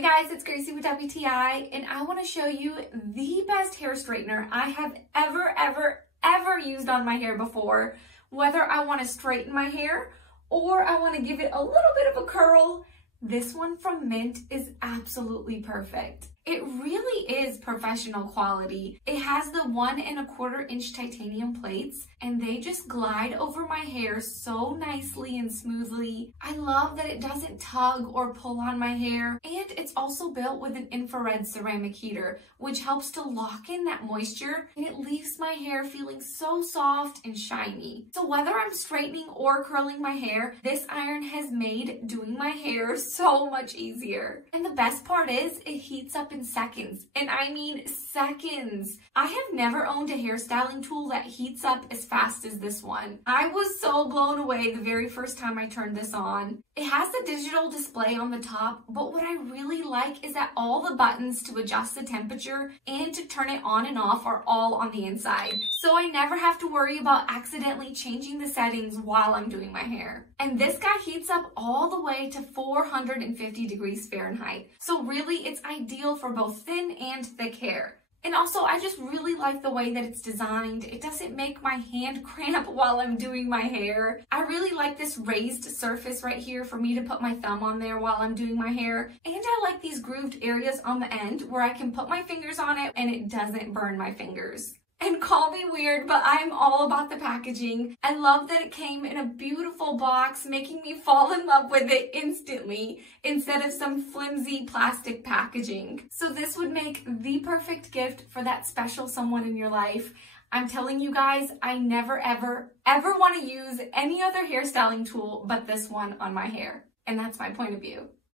Hey guys, it's Gracie with WTI, and I want to show you the best hair straightener I have ever used on my hair before. Whether I want to straighten my hair or I want to give it a little bit of a curl, this one from Mint is absolutely perfect. It really is professional quality. It has the 1 1/4 inch titanium plates, and they just glide over my hair so nicely and smoothly. I love that it doesn't tug or pull on my hair, and it's also built with an infrared ceramic heater, which helps to lock in that moisture, and it leaves my hair feeling so soft and shiny. So whether I'm straightening or curling my hair, this iron has made doing my hair so much easier. And the best part is it heats up in seconds, and I mean seconds. I have never owned a hairstyling tool that heats up as fast as this one. I was so blown away the very first time I turned this on. It has a digital display on the top, but what I really like is that all the buttons to adjust the temperature and to turn it on and off are all on the inside. So I never have to worry about accidentally changing the settings while I'm doing my hair. And this guy heats up all the way to 450 degrees Fahrenheit. So really it's ideal for both thin and thick hair. And also, I just really like the way that it's designed. It doesn't make my hand cramp while I'm doing my hair. I really like this raised surface right here for me to put my thumb on there while I'm doing my hair. And I like these grooved areas on the end where I can put my fingers on it and it doesn't burn my fingers. And call me weird, but I'm all about the packaging. I love that it came in a beautiful box, making me fall in love with it instantly instead of some flimsy plastic packaging. So this would make the perfect gift for that special someone in your life. I'm telling you guys, I never ever want to use any other hairstyling tool but this one on my hair. And that's my point of view.